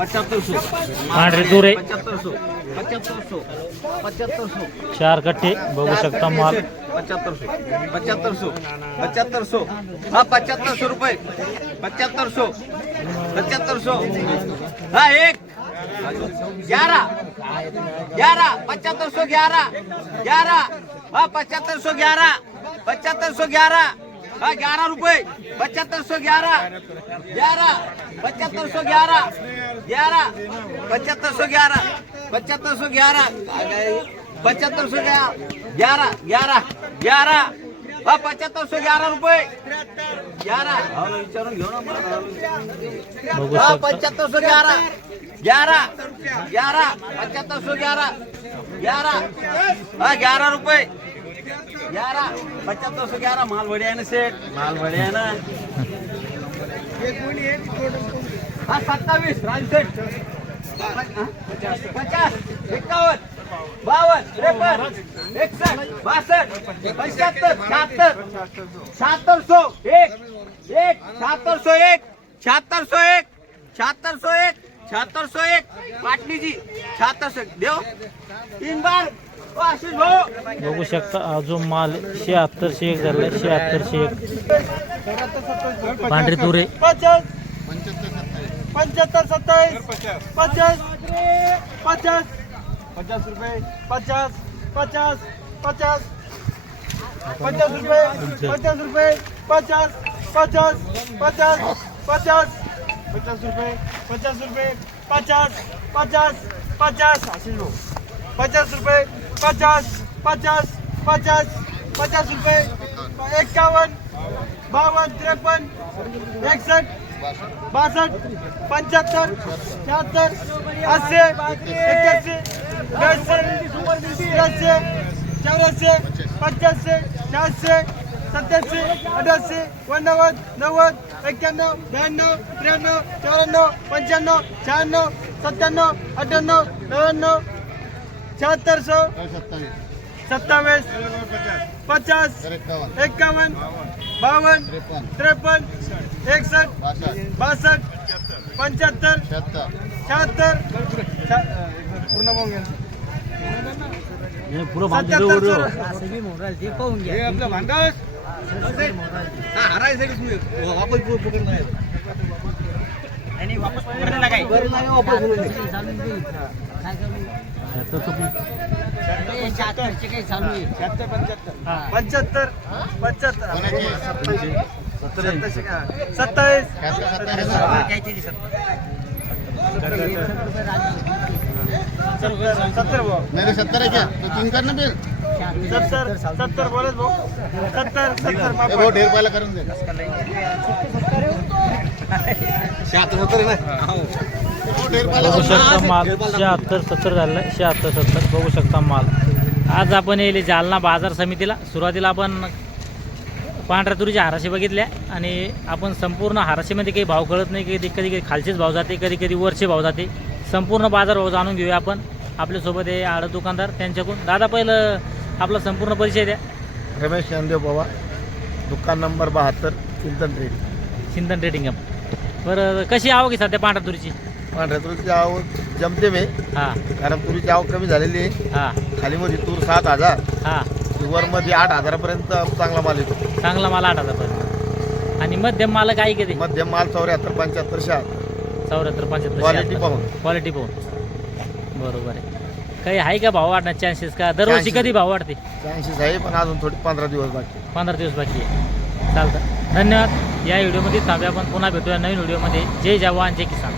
पांढरे तुरे 7500 चार कट्टे बघू शकता माल 7500 हा 7500 रुपये 7500 हा एक 11 7511 हा 7511 हा 11 रुपये 7511 7511 हा 7511 रुपये 11 विचारून घेऊ ना बघू हा शकता 7511 हा 11 रुपये 7511 माल बढिया आहे ना सेठ माल बढिया आहे ना हा 27 राजसेठ 50 51 52 53 61 62 75 76 7601 पाटली जी 76 देव 3 बार आशीष भाऊ बघू शकता अजून माल 7601 झालाय 7601 पांढरे तुरे 75 27 50 रुपये 50 रुपये 50 रुपये 50 रुपये 50 रुपये 50 आशीष भाऊ 50 रुपये 50 रुपये 51 52 53 61 62 75 76 80 81 82 84 85 86 87 88 89 91 91 92 93 94 95 96 97 98 99 7600 27 50 51 52 53 61 62 75 76 पूर्ण पाहून घ्या पुरं 77 आपलं भांडास हरायसाठी वापस पकडून नाही आणि वापस पकडला काय वापस मेरे 70 है क्या तो 3 करना बिल 70 बोलत भाऊ 70 वो ढेर पाला करून दे 76 ना वो ढेर पाला बघू शकता माल 76-70 झालाय 76-70 बघू शकता माल आज आपण येईल जालना बाजार समितीला सुरुवातीला आपण पांढऱ्या तुरीच्या हाराशे बघितल्या आणि आपण संपूर्ण हाराशीमध्ये काही भाव कळत नाही कधी कधी खालचेच भाव जाते कधी कधी वरचे भाव जाते संपूर्ण बाजार भाव जाणून घेऊया आपण आपल्यासोबत हे आडत दुकानदार त्यांच्याकडून दादा पहिलं आपला संपूर्ण परिचय द्या रमेश चांदेव बाबा दुकान नंबर 72 चिंतन ट्रेड चिंतन ट्रेडिंग बरं कशी आवक आहे सध्या पांढऱ्या तुरीची पांढऱ्या तुरीची आवक जमते मे हां कारण तुरीची आवक कमी झालेली आहे हां खाली मध्ये तूर 7000 हां वर मध्ये 8000 पर्यंत चांगला माल येतो चांगला माल 8000 पर्यंत आणि मध्यम माल काय किती मध्यम माल 74 75 76 74 75 क्वालिटी पाहून क्वालिटी पाहून बरोबर आहे काही आहे का भाव वाढण्याचे चान्सेस का दरवर्षी कधी भाव वाढते चान्सेस आहे पण अजून थोडी 15 दिवस बाकी 15 दिवस बाकी आहे चालतं धन्यवाद या व्हिडिओमध्ये थांबूया आपण पुन्हा भेटूया नवीन व्हिडिओमध्ये जय जवान जय किसान